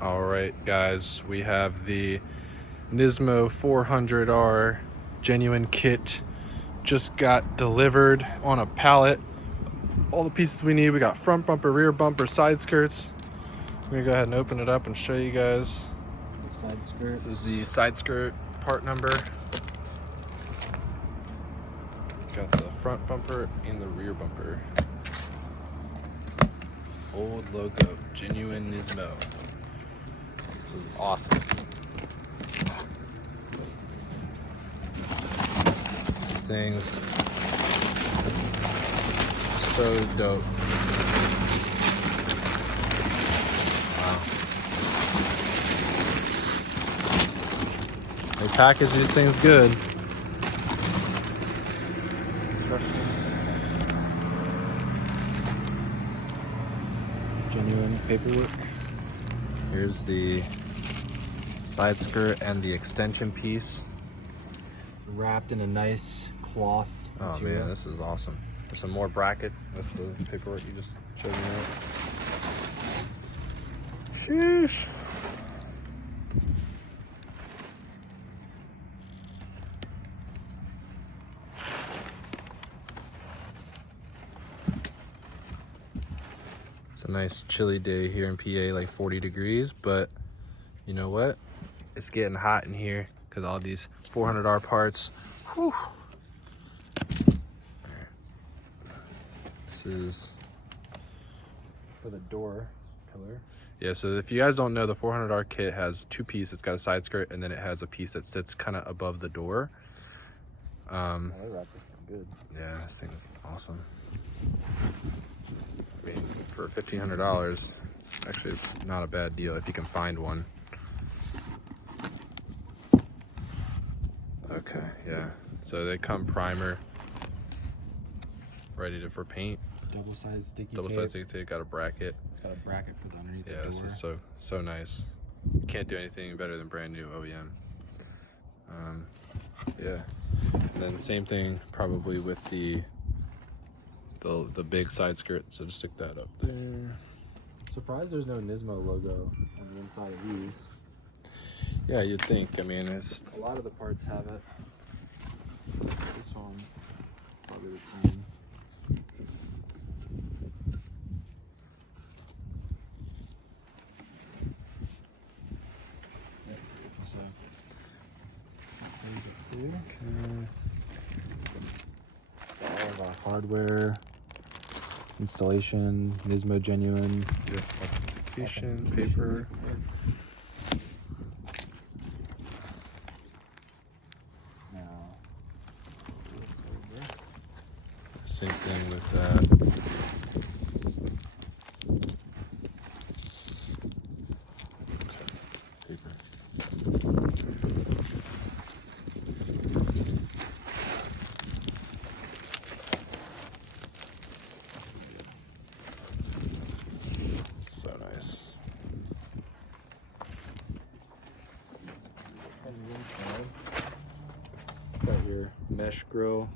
All right, guys, we have the Nismo 400R genuine kit. Just got delivered on a pallet. All the pieces we need. We got front bumper, rear bumper, side skirts. I'm gonna go ahead and open it up and show you guys. This is the side skirt. This is the side skirt part number. Got the front bumper and the rear bumper. Old logo, genuine Nismo. This is awesome. These things so dope. Wow. They package these things good. Genuine paperwork. Here's the side skirt and the extension piece. Wrapped in a nice cloth material. Oh man, this is awesome. There's some more bracket. That's the paperwork you just showed me. Sheesh. It's a nice chilly day here in PA, like 40 degrees, but you know what? It's getting hot in here because all these 400R parts. Whew. This is For the door pillar. yeah, so if you guys don't know, the 400R kit has two pieces. It's got a side skirt and then it has a piece that sits kind of above the door. They wrapped this thing good. Yeah, this thing is awesome. I mean, for $1,500, it's not a bad deal if you can find one. Okay, yeah. So they come primer, ready for paint. Double-sided sticky tape. Double-sided sticky tape, got a bracket. It's got a bracket for the underneath the door. Yeah, this is so nice. You can't do anything better than brand new OEM. Yeah, and then the same thing probably with the big side skirt. So just stick that up there. Surprised there's no Nismo logo on the inside of these. Yeah, you'd think. I mean, it's A lot of the parts have it. This one, probably the same. Yep. So, okay. all of our hardware, installation, Nismo genuine. Yep. Authentication paper. Now, Same thing with that. Paper. So nice. on the inside, got your mesh grill.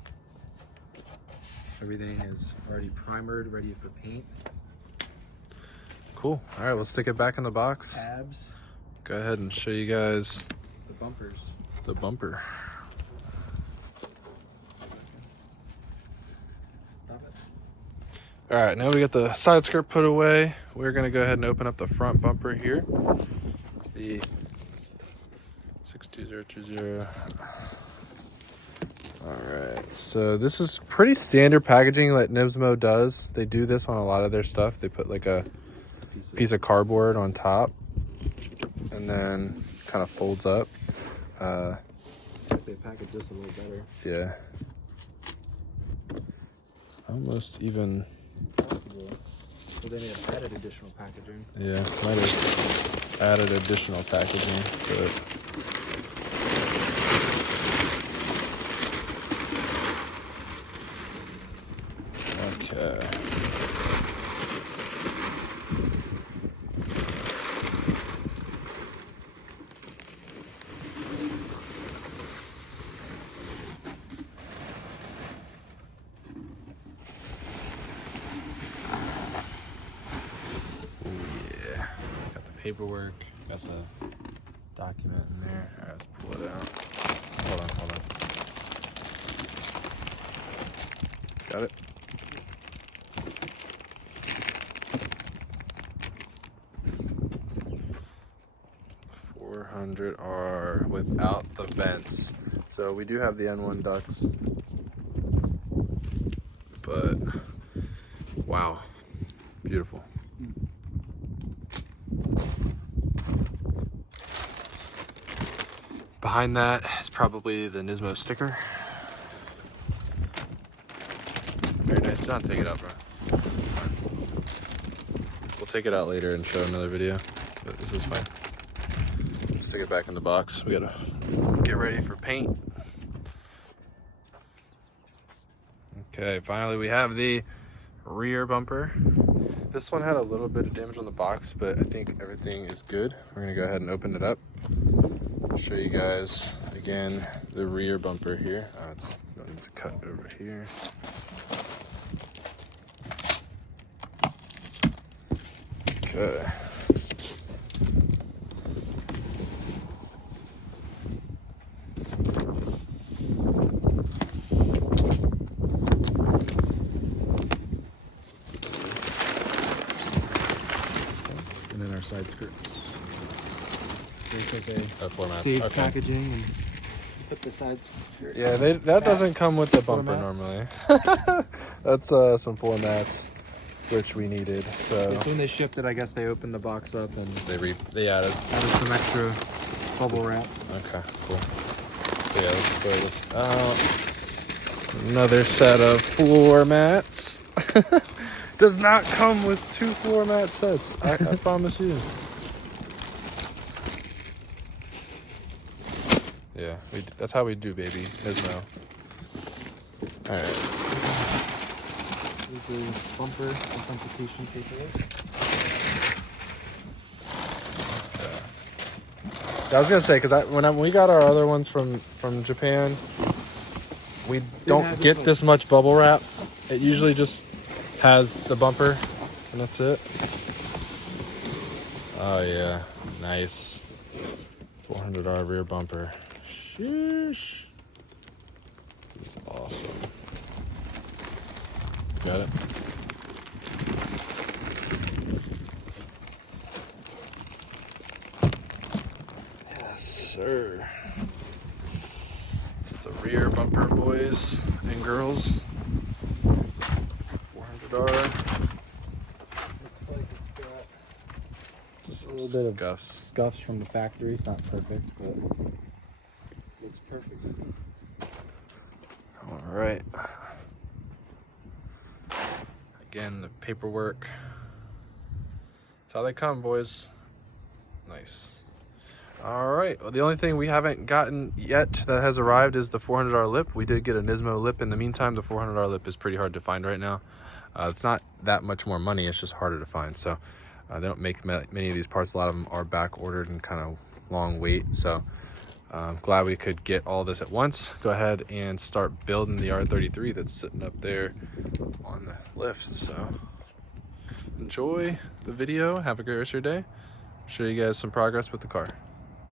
Everything is already primered, ready for paint. Cool. All right, we'll stick it back in the box. Tabs, Go ahead and show you guys the bumpers. the bumper. All right, now we got the side skirt put away. We're gonna go ahead and open up the front bumper here. It's the 62020. All right, so this is pretty standard packaging like Nismo does. They do this on a lot of their stuff. They put like a piece of cardboard on top and then kind of folds up. They package this a little better. Yeah. Almost even. But then it added additional packaging. Yeah, might have added additional packaging to it. Okay. paperwork. Got the document in there. All right, let's pull it out. Hold on. Got it? R without the vents. So we do have the N1 ducts, but wow, beautiful. Behind that is probably the Nismo sticker. Very nice. Do not take it out, bro. We'll take it out later and show another video, but this is fine. Stick it back in the box. We gotta get ready for paint. Okay, finally we have the rear bumper. This one had a little bit of damage on the box, but I think everything is good. We're gonna go ahead and open it up. I'll show you guys again the rear bumper here. It needs a cut over here. Okay. And then our side skirts. They take a Floor mats. safe Okay. packaging and put the side skirt. Yeah, that doesn't come with the bumper mats. normally. That's some floor mats, which we needed. So So when they shipped it, I guess they opened the box up and they added. added some extra bubble wrap. Okay, cool. So yeah, let's throw this out. Another set of floor mats. Does not come with 2 floor mat sets. I promise you. Yeah, that's how we do, baby. Nismo. All right. Here's the bumper authentication paperwork. I was gonna say, because when we got our other ones from Japan, we don't get this much bubble wrap. It usually just has the bumper, and that's it. Oh yeah, nice. 400R rear bumper. Sheesh. This is awesome. Got it. Yes, sir. It's the rear bumper, boys and girls. 400R. Looks like it's got Just a little bit of scuffs. scuffs from the factory. It's not perfect, but looks perfect. All right. Again, the paperwork. That's how they come, boys. Nice. All right. Well, the only thing we haven't gotten yet that has arrived is the 400R lip. We did get a Nismo lip in the meantime. The 400R lip is pretty hard to find right now. It's not that much more money. It's just harder to find. So they don't make many of these parts. A lot of them are back ordered and kind of long wait. So I'm glad we could get all this at once. Go ahead and start building the R33 that's sitting up there on the lifts. So enjoy the video. Have a great rest of your day. Show you guys some progress with the car.